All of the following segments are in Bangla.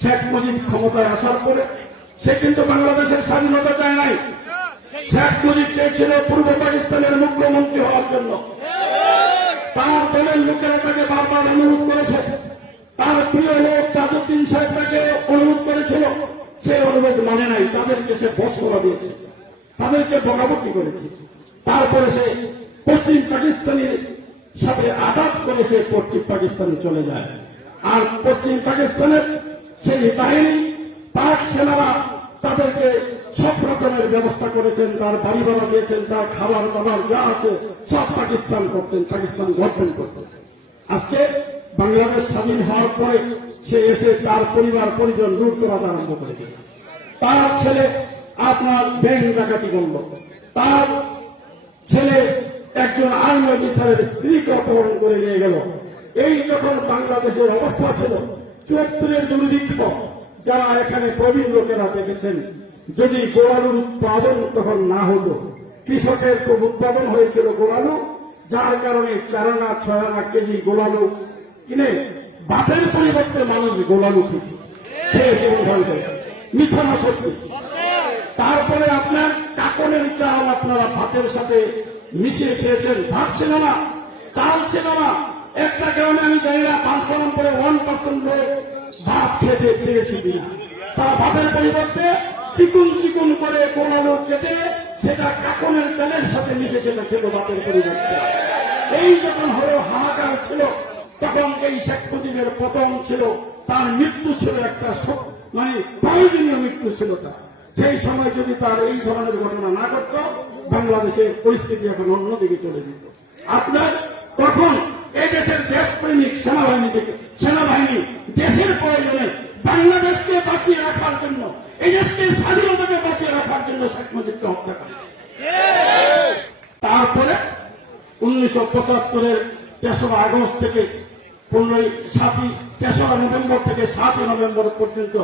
শেখ মুজিব ক্ষমতায় আসার পরে সে কিন্তু বাংলাদেশের স্বাধীনতা চায় নাই। শেখ মুজিব চেয়েছিল পূর্ব পাকিস্তানের মুখ্যমন্ত্রী হওয়ার জন্য। তার দলের লোকেরা তাকে বারবার অনুরোধ করেছে। তার প্রিয় লোক তাজউদ্দিন সাহেব তাকে অনুরোধ করেছিল। সে অনুরোধ মানে নাই, তাদেরকে সে বস করা দিয়েছে। তাদেরকে বকাবকি করেছে। তারপরে সে পশ্চিম পাকিস্তানের সাথে আঘাত করে সে পশ্চিম পাকিস্তানে চলে যায়। আর পশ্চিম পাকিস্তানের সেই বাহিনী পাক সেনারা তাদেরকে সব রকমের ব্যবস্থা করেছেন, তার বাড়ি ভাড়া দিয়েছেন, তার খাবার দাবার যা আছে সব পাকিস্তান করতেন, পাকিস্তান গঠন করতেন। আজকে বাংলাদেশ স্বাধীন হওয়ার পরে সে এসে তার পরিবার, পরিজন লুট করা আরম্ভ করে দিল। তার ছেলে আপনার ব্যাংক ডাকাতি করল। তার ছেলে একজন আইন অফিসারের স্ত্রীকে অপহরণ করে নিয়ে গেল। এই যখন বাংলাদেশের অবস্থা ছিল চুয়াত্তরের দুর্ভিক্ষ যারা এখানে প্রবীণ লোকেরা দেখেছেন, যদি গোয়ালুর উৎপাদন তখন না হতো, কৃষকের খুব উৎপাদন হয়েছিল গোয়ালু যার কারণে চার আনা ছয় আনা কেজি গোলালু কিনে বাপের পরিবর্তে মানুষ গোলালু খেতে, খেয়ে জীবন করে। মিথ্যা তারপরে আপনার কাকনের চাল আপনারা ভাতের সাথে মিশিয়ে খেয়েছেন। ভাত ছিল না, চাল ছিল না। একটা কারণে আমি জানি না পাঁচশো নম্বরে ওয়ান পার্সেন্ট লোক ভাত খেতে পেরেছি কিনা। তারা ভাতের পরিবর্তে চিকুন চিকুন করে কোলালো কেটে সেটা কাকনের চালের সাথে মিশে সেটা খেত ভাতের পরিবর্তে। এই যখন হলো হাহাকার ছিল, তখন এই শেখ মুজিবের পতন ছিল, তার মৃত্যু ছিল একটা মানে প্রয়োজনীয় মৃত্যু ছিল তার। সেই সময় যদি তার এই ধরনের ঘটনা না ঘটত, বাংলাদেশের পরিস্থিতি এখন অন্যদিকে চলে যেত। আপনার তখন এই দেশের দেশপ্রেমিক সেনাবাহিনী থেকে সেনাবাহিনী দেশের প্রয়োজনে বাংলাদেশকে বাঁচিয়ে রাখার জন্য এই দেশকে স্বাধীনতাকে বাঁচিয়ে রাখার জন্য শেখ মুজিবকে হত্যা করেছে। তারপরে উনিশশো পঁচাত্তরের তেসরা আগস্ট থেকে পনেরোই সাতই, তেসরা নভেম্বর থেকে সাতই নভেম্বর পর্যন্ত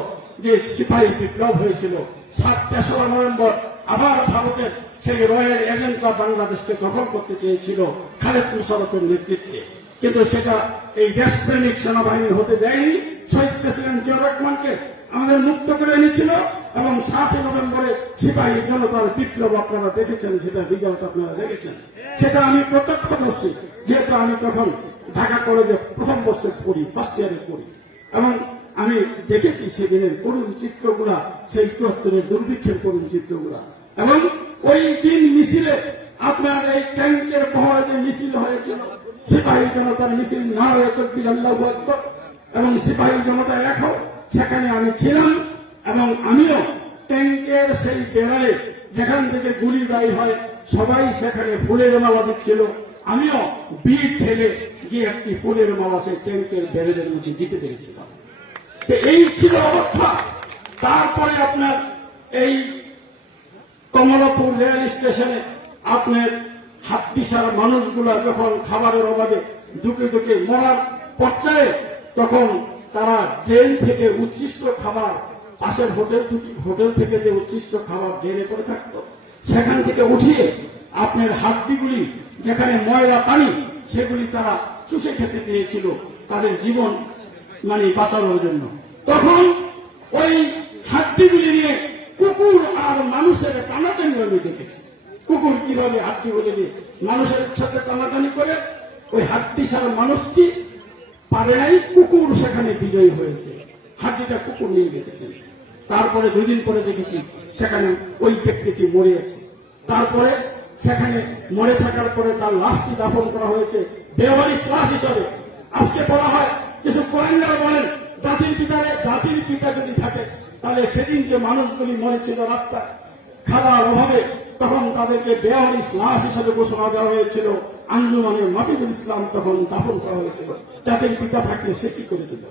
যে সিপাহী বিপ্লব হয়েছিল, সাত, তেসরা নভেম্বর আবার ভারতের সেই রয়্যাল এজেন্টরা বাংলাদেশকে দখল করতে চেয়েছিল খালেদ মুশারফের নেতৃত্বে। কিন্তু সেটা এই দেশপ্রেমিক সেনাবাহিনী হতে দেয়নি। শহীদ প্রেসিডেন্ট জিয়া রহমানকে আমাদের মুক্ত করে এনেছিল এবং সাতই নভেম্বরে সিপাহী জনতার বিপ্লব আপনারা দেখেছেন, সেটা রেজাল্ট আপনারা দেখেছেন। সেটা আমি প্রত্যক্ষ করছি, যেহেতু আমি তখন ঢাকা কলেজে প্রথম বর্ষে পড়ি ফার্স্ট ইয়ারে পড়ি। এবং আমি দেখেছি সেদিনের করুণ চিত্রগুলা, সেই চুয়াত্তরের দুর্ভিক্ষের করুণ চিত্রগুলা। এবং ওই দিন মিছিলে আপনার এই ট্যাঙ্কের বহরে যে মিছিল হয়েছিল, সিপাহী জনতার মিছিল না হয়ে তকবির, আল্লাহু এবং সিপাহী জনতা লেখো সেখানে আমি ছিলাম এবং আমিও ট্যাঙ্কের সেই দেওয়ালে যেখান থেকে গুলি দায়ী হয়, সবাই সেখানে ফুলের মালা দিচ্ছিল। আমিও বীর ঠেলে গিয়ে একটি ফুলের মালা সেই ট্যাঙ্কের ব্যারেলের মধ্যে দিতে পেরেছিলাম তো এই ছিল অবস্থা। তারপরে আপনার এই কমলাপুর রেল স্টেশনে আপনার হাট্টিসার মানুষগুলা যখন খাবারের অভাবে দুকে দুকে মরার পর্যায়ে তখন তারা ট্রেন থেকে উচ্ছিষ্ট খাবার, পাশের হোটেল থেকে হোটেল থেকে যে উচ্ছিষ্ট খাবার ড্রেনে করে থাকতো, সেখান থেকে উঠিয়ে আপনার হাড্ডিগুলি যেখানে ময়লা পানি সেগুলি তারা চুষে খেতে চেয়েছিল তাদের জীবন মানে বাঁচানোর জন্য। তখন ওই হাড্ডিগুলি নিয়ে কুকুর আর মানুষের টানাটানি আমি দেখেছি। কুকুর কীভাবে হাড্ডি বলে দিয়ে মানুষের সাথে টানাটানি করে, ওই হাড্ডি সারা মানুষটি পারে নাই, কুকুর সেখানে বিজয়ী হয়েছে। হাড্ডিটা কুকুর নিয়ে গেছে তারপরে দুদিন পরে দেখেছি সেখানে ওই ব্যক্তিটি মরে আছে তারপরে সেখানে মরে থাকার পরে তার লাশটি দাফন করা হয়েছে। বেওয়ারিশ লাশ হিসাবে। আজকে বলা হয়, কিছু কোরআনরা বলেন, জাতির পিতারে জাতির পিতা যদি থাকে, তাহলে সেদিন যে মানুষগুলি মরেছিল রাস্তায় খাবার অভাবে, তখন তাদেরকে বেওয়ারিশ লাশ হিসাবে ঘোষণা দেওয়া হয়েছিল। আঞ্জুমানে মাফিদুল ইসলাম তখন দাফন করা হয়েছিল। জাতির পিতা থাকলে সে কি করেছিল?